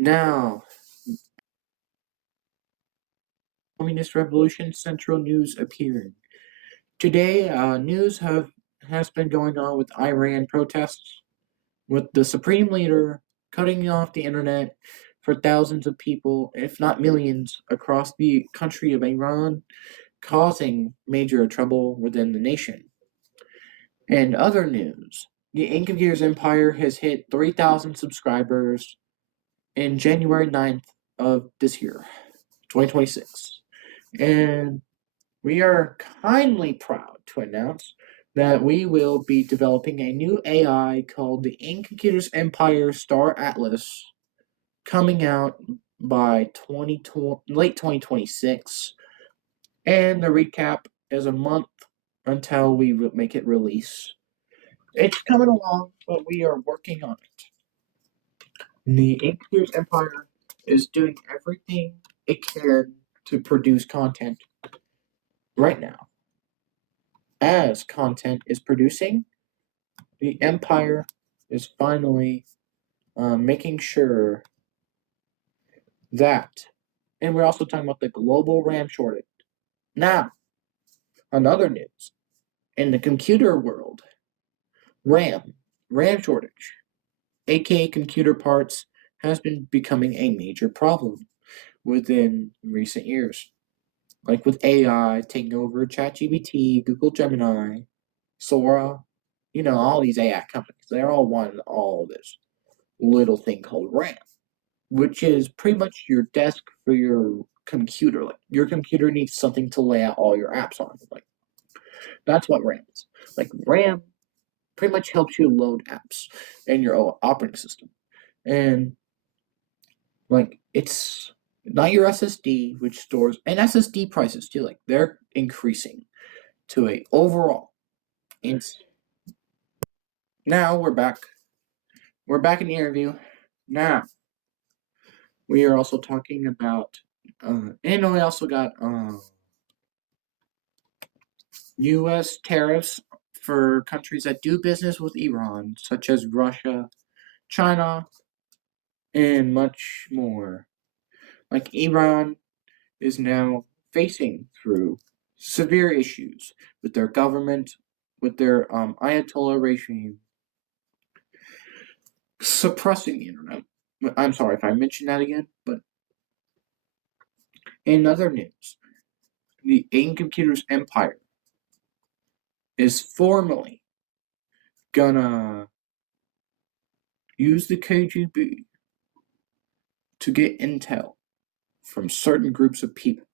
Now, Communist Revolution Central News appearing. Today, has been going on with Iran protests, with the supreme leader cutting off the internet for thousands of people, if not millions, across the country of Iran, causing major trouble within the nation. And other news, the Aidan Computers Empire has hit 3,000 subscribers in January 9th of this year, 2026. And we are kindly proud to announce that we will be developing a new AI called the Aidan Computers Empire Star Atlas coming out by late 2026. And the recap is a month until we make it release. It's coming along, but we are working on it. The Aidan Computers Empire is doing everything it can to produce content right now. As content is producing, the Empire is finally making sure that, and we're also talking about the global RAM shortage. Now, on other news, in the computer world, RAM shortage, aka computer parts, has been becoming a major problem within recent years. Like with AI taking over ChatGPT, Google Gemini, Sora, all these AI companies, they're all wanting all this little thing called RAM, which is pretty much your desk for your computer. Like your computer needs something to lay out all your apps on. Like that's what RAM is. Like RAM pretty much helps you load apps in your operating system. And like it's not your SSD, which stores, and SSD prices too, like they're increasing to a overall. It's now we're back. We're back in the interview. Now we are also talking about, and we also got U.S. tariffs for countries that do business with Iran, such as Russia, China, and much more. Like Iran is now facing through severe issues with their government, with their Ayatollah regime suppressing the internet. I'm sorry if I mentioned that again, but in other news, the Aidan Computers Empire is formally gonna use the KGB to get intel from certain groups of people.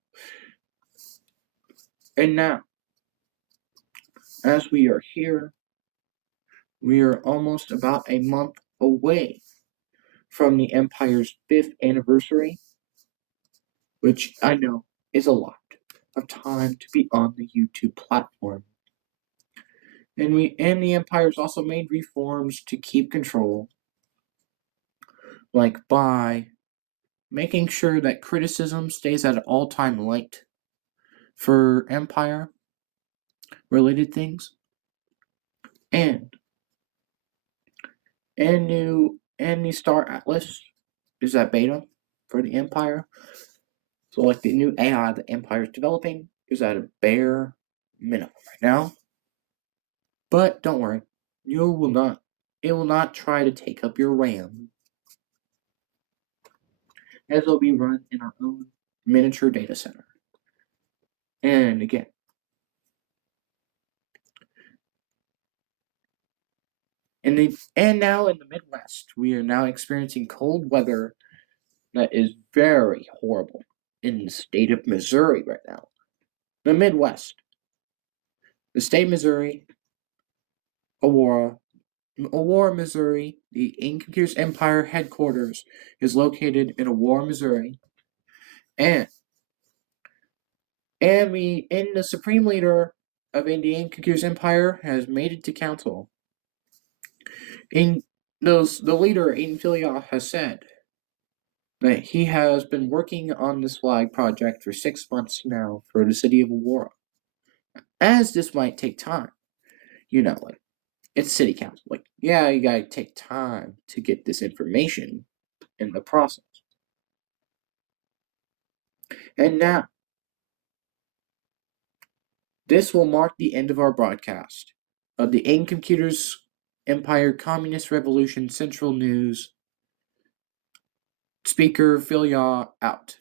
And now, as we are here, we are almost about a month away from the Empire's 5th anniversary, which I know is a lot of time to be on the YouTube platform. And the Empire's also made reforms to keep control, like by making sure that criticism stays at an all-time light for Empire related things, and the Star Atlas is at beta for the Empire. So like the new AI the Empire is developing is at a bare minimum right now. But don't worry, it will not try to take up your RAM, as it'll be run in our own miniature data center. And again, and now in the Midwest, we are now experiencing cold weather that is very horrible in the state of Missouri right now. The Midwest. The state of Missouri, Aurora, Missouri, the Aidan Computers Empire headquarters is located in Aurora, Missouri. And the Supreme Leader of Aidan Computers Empire has made it to council. The leader, Aidan Filia, has said that he has been working on this flag project for 6 months now for the city of Aurora. As this might take time, like it's city council. Like, yeah, you gotta take time to get this information in the process. And now, this will mark the end of our broadcast of the Aidan Computers Empire Communist Revolution Central News. Speaker Phil Yaw out.